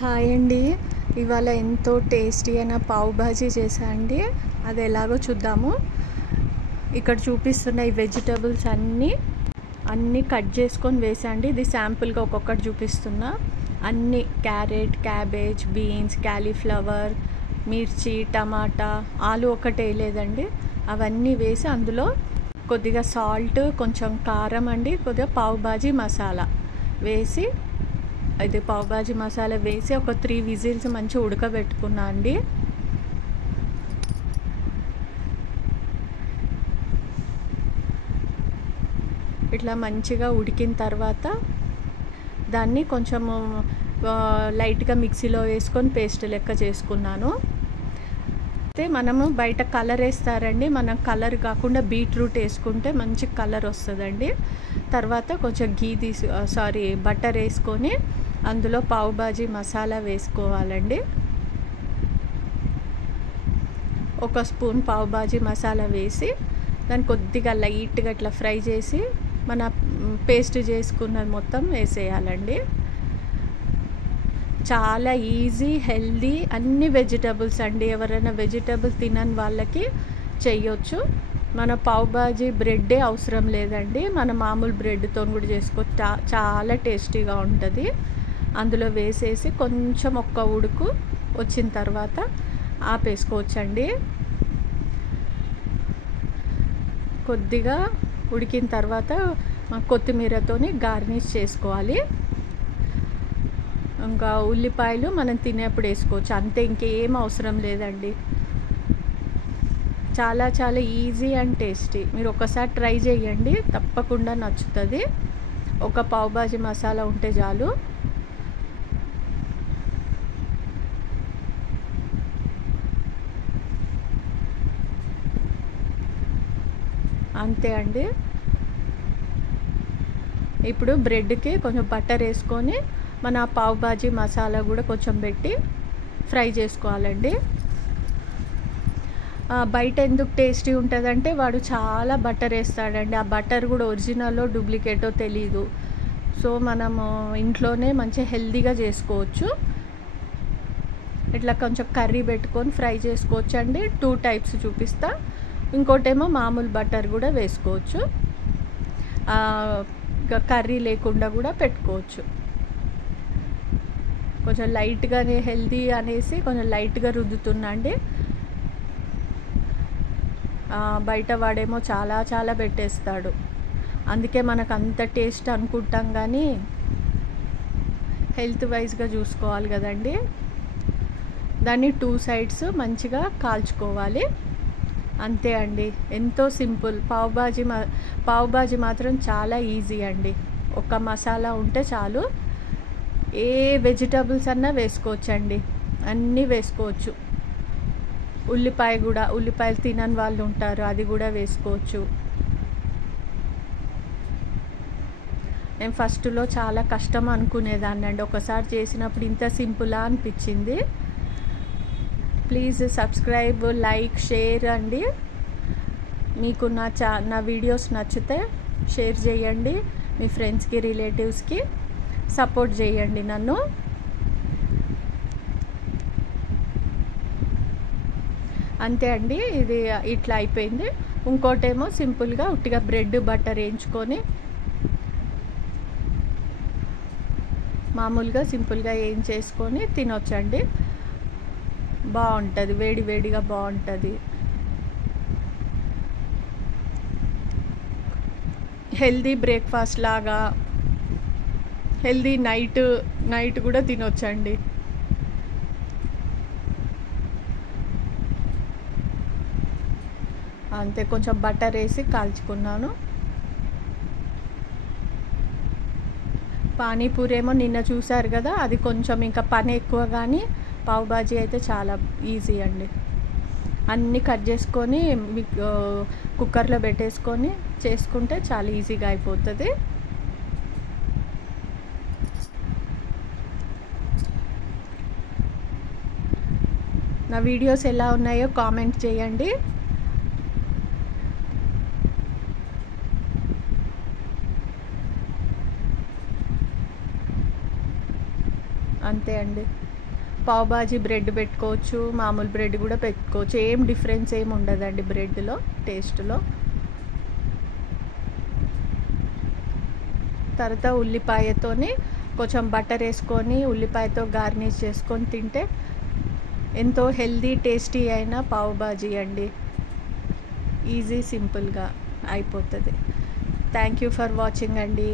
Hi అండి. ఇవాళ ఎంతో టేస్టీ అయిన పావ్ బాజీ చేసా అండి. అది ఎలాగో చూద్దాము. ఇక్కడ చూపిస్తున్న ఈ వెజిటబుల్స్ అన్నీ కట్ చేసుకొని వేసండి. ఇది శాంపుల్గా ఒక్కొక్కటి చూపిస్తున్నా. అన్నీ క్యారెట్, క్యాబేజ్, బీన్స్, క్యాలీఫ్లవర్, మిర్చి, టమాటా, ఆలు ఒకటి వేయలేదండి. అవన్నీ వేసి అందులో కొద్దిగా సాల్ట్, కొంచెం కారం అండి, కొద్దిగా పావ్ బాజీ మసాలా వేసి, అయితే పావ్ బాజీ మసాలా వేసి ఒక 3 విజిల్స్ మంచిగా ఉడకబెట్టుకున్నా అండి. ఇట్లా మంచిగా ఉడికిన తర్వాత దాన్ని కొంచెము లైట్గా మిక్సీలో వేసుకొని పేస్ట్ లెక్క చేసుకున్నాను. అయితే మనము బయట కలర్ వేస్తారండి, మనం కలర్ కాకుండా బీట్రూట్ వేసుకుంటే మంచి కలర్ వస్తుందండి. తర్వాత కొంచెం బటర్ వేసుకొని అందులో పావ్ బాజీ మసాలా వేసుకోవాలండి. 1 స్పూన్ పావ్ బాజీ మసాలా వేసి దాన్ని కొద్దిగా లైట్గా ఇట్లా ఫ్రై చేసి మన పేస్ట్ చేసుకున్నది మొత్తం వేసేయాలండి. చాలా ఈజీ, హెల్దీ, అన్ని వెజిటబుల్స్ అండి. ఎవరైనా వెజిటబుల్ తినని వాళ్ళకి చేయొచ్చు. మన పావ్ బాజీ బ్రెడ్డే అవసరం లేదండి, మన మామూలు బ్రెడ్తో కూడా చేసుకోవచ్చు. చాలా టేస్టీగా ఉంటుంది. అందులో వేసేసి కొంచెం ఒక్క ఉడుకు వచ్చిన తర్వాత ఆపేసుకోవచ్చండి. కొద్దిగా ఉడికిన తర్వాత కొత్తిమీరతోని గార్నిష్ చేసుకోవాలి. ఇంకా ఉల్లిపాయలు మనం తినేప్పుడు వేసుకోవచ్చు, అంతే, ఇంకేం అవసరం లేదండి. చాలా చాలా ఈజీ అండ్ టేస్టీ. మీరు ఒకసారి ట్రై చేయండి, తప్పకుండా నచ్చుతుంది. ఒక పావ్ బాజీ మసాలా ఉంటే చాలు. అంతే అండి. ఇప్పుడు బ్రెడ్కి కొంచెం బటర్ వేసుకొని మన పావ్ బాజీ మసాలా కూడా కొంచెం పెట్టి ఫ్రై చేసుకోవాలండి. బయట ఎందుకు టేస్టీ ఉంటుందంటే వాడు చాలా బటర్ వేస్తాడండి. ఆ బటర్ కూడా ఒరిజినల్లో డూప్లికేటో తెలీదు. సో మనము ఇంట్లోనే మంచి హెల్తీగా చేసుకోవచ్చు. ఇట్లా కొంచెం కర్రీ పెట్టుకొని ఫ్రై చేసుకోవచ్చు అండి. 2 టైప్స్ చూపిస్తా. ఇంకోటేమో మామూలు బటర్ కూడా వేసుకోవచ్చు, కర్రీ లేకుండా కూడా పెట్టుకోవచ్చు. కొంచెం లైట్గానే హెల్తీ అనేసి కొంచెం లైట్గా రుద్దుతున్నా అండి. బయట వాడేమో చాలా చాలా పెట్టేస్తాడు, అందుకే మనకు అంత టేస్ట్ అనుకుంటాం, కానీ హెల్త్ వైజ్గా చూసుకోవాలి కదండి. దాన్ని 2 సైడ్స్ మంచిగా కాల్చుకోవాలి. అంతే అండి, ఎంతో సింపుల్. పావ్ బాజీ మాత్రం చాలా ఈజీ అండి. ఒక మసాలా ఉంటే చాలు, ఏ వెజిటబుల్స్ అన్నా వేసుకోవచ్చండి, అన్నీ వేసుకోవచ్చు. ఉల్లిపాయలు తినని వాళ్ళు ఉంటారు, అది కూడా వేసుకోవచ్చు. నేను ఫస్ట్లో చాలా కష్టం అనుకునేదాన్ని అండి, ఒకసారి చేసినప్పుడు ఇంత సింపులా అనిపించింది. ప్లీజ్ సబ్స్క్రైబ్, లైక్, షేర్ అండి. మీకు నా వీడియోస్ నచ్చితే షేర్ చేయండి, మీ ఫ్రెండ్స్కి, రిలేటివ్స్కి సపోర్ట్ చేయండి నన్ను. అంతే అండి, ఇది ఇట్లా అయిపోయింది. ఇంకోటేమో సింపుల్గా ఉట్టిగా బ్రెడ్ బటర్ వేయించుకొని మామూలుగా సింపుల్గా ఏం చేసుకొని తినొచ్చండి. బాగుంటుంది, వేడి వేడిగా బాగుంటుంది. హెల్దీ బ్రేక్ఫాస్ట్ లాగా, హెల్దీ నైట్ కూడా తినొచ్చండి. అంతే, కొంచెం బటర్ వేసి కాల్చుకున్నాను. పానీపూరి ఏమో నిన్న చూసారు కదా, అది కొంచెం ఇంకా పని ఎక్కువ, కానీ పావ్ బాజీ అయితే చాలా ఈజీ అండి. అన్నీ కట్ చేసుకొని కుక్కర్లో పెట్టేసుకొని చేసుకుంటే చాలా ఈజీగా అయిపోతుంది. నా వీడియోస్ ఎలా ఉన్నాయో కామెంట్ చేయండి. అంతే అండి. పావ్ బాజీ బ్రెడ్ పెట్టుకోవచ్చు, మామూలు బ్రెడ్ కూడా పెట్టుకోవచ్చు, ఏం డిఫరెన్స్ ఏమి ఉండదండి బ్రెడ్లో టేస్ట్లో. తర్వాత ఉల్లిపాయతోని కొంచెం బటర్ వేసుకొని ఉల్లిపాయతో గార్నిష్ చేసుకొని తింటే ఎంతో హెల్దీ టేస్టీ అయిన పావ్ బాజీ అండి. ఈజీ సింపుల్గా అయిపోతుంది. థ్యాంక్ యూ ఫర్ వాచింగ్ అండి.